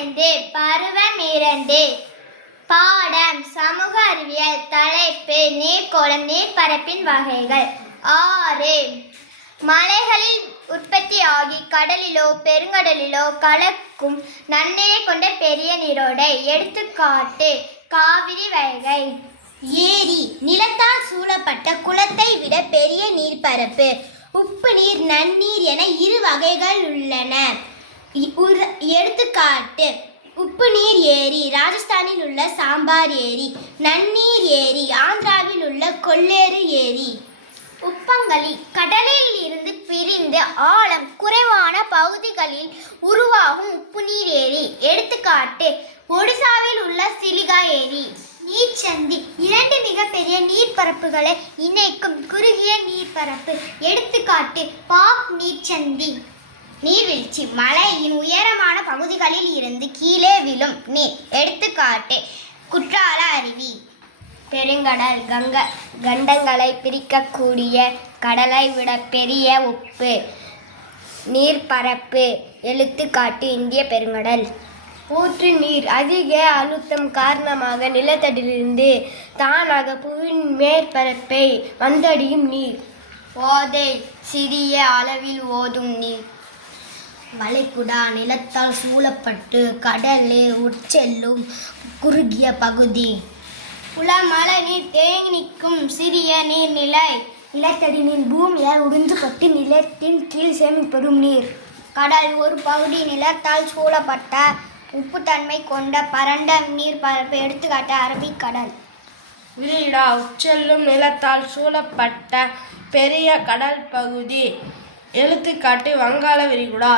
5 பருவம் 2 பாடம் சமூக அறிவியல் தலைப்பு நீர்க்கோளம் நீர்ப்பரப்பின் வகைகள் 6 மலைகளில் உற்பத்தியாகி கடலிலோ பெருங்கடலிலோ கலக்கும் நன்னீரை கொண்ட பெரிய நீரோடை. எடுத்துக்காட்டு காவிரி வைகை. ஏரி நிலத்தால் சூழப்பட்ட குளத்தை விட பெரிய நீர்ப்பரப்பு. உப்பு நீர் நன்னீர் என இரு வகைகள் உள்ளன. எடுத்துக்காட்டு உப்பு நீர் ஏரி ராஜஸ்தானில் உள்ள சாம்பார் ஏரி. நன்னீர் ஏரி ஆந்திராவில் உள்ள கொள்ளேறு ஏரி. உப்பங்கழி கடலில் இருந்து பிரிந்து ஆழம் குறைவான பகுதிகளில் உருவாகும் உப்பு நீர் ஏரி. எடுத்துக்காட்டு ஒடிசாவில் உள்ள சிலிகா ஏரி. நீர்ச்சந்தி இரண்டு மிகப்பெரிய நீர்ப்பரப்புகளை இணைக்கும் குறுகிய நீர்ப்பரப்பு. எடுத்துக்காட்டு பாக் நீர்ச்சந்தி. நீர்வீழ்ச்சி மலையின் உயரமான பகுதிகளில் இருந்து கீழே விழும் நீர். எடுத்துக்காட்டு குற்றால அருவி. பெருங்கடல் கண்டங்களை பிரிக்கக்கூடிய கடலை விட பெரிய உப்பு நீர்ப்பரப்பு. எடுத்துக்காட்டு இந்திய பெருங்கடல். ஊற்று நீர் அதிக அழுத்தம் காரணமாக நிலத்தடியிலிருந்து தானாக புவியின் மேற்பரப்பை வந்தடையும் நீர். ஓதை சிறிய அளவில் ஓதும் நீர். வளைகுடா நிலத்தால் சூழப்பட்டு கடலே உட்செல்லும் குறுகிய பகுதி. மழை நீர் தேங்கி நிற்கும் சிறிய நீர்நிலை. நிலத்தடி நீர் பூமியால் உறிஞ்சப்பட்டு நிலத்தின் கீழ் சேமிப்படும் நீர். கடல் ஒரு பகுதி நிலத்தால் சூழப்பட்ட உப்புத்தன்மை கொண்ட பரண்ட நீர்ப்பரப்பு. எடுத்துக்காட்டு அரபிக்கடல். விரிகுடா உட்செல்லும் நிலத்தால் சூழப்பட்ட பெரிய கடல் பகுதி. எடுத்துக்காட்டு வங்காள விரிகுடா.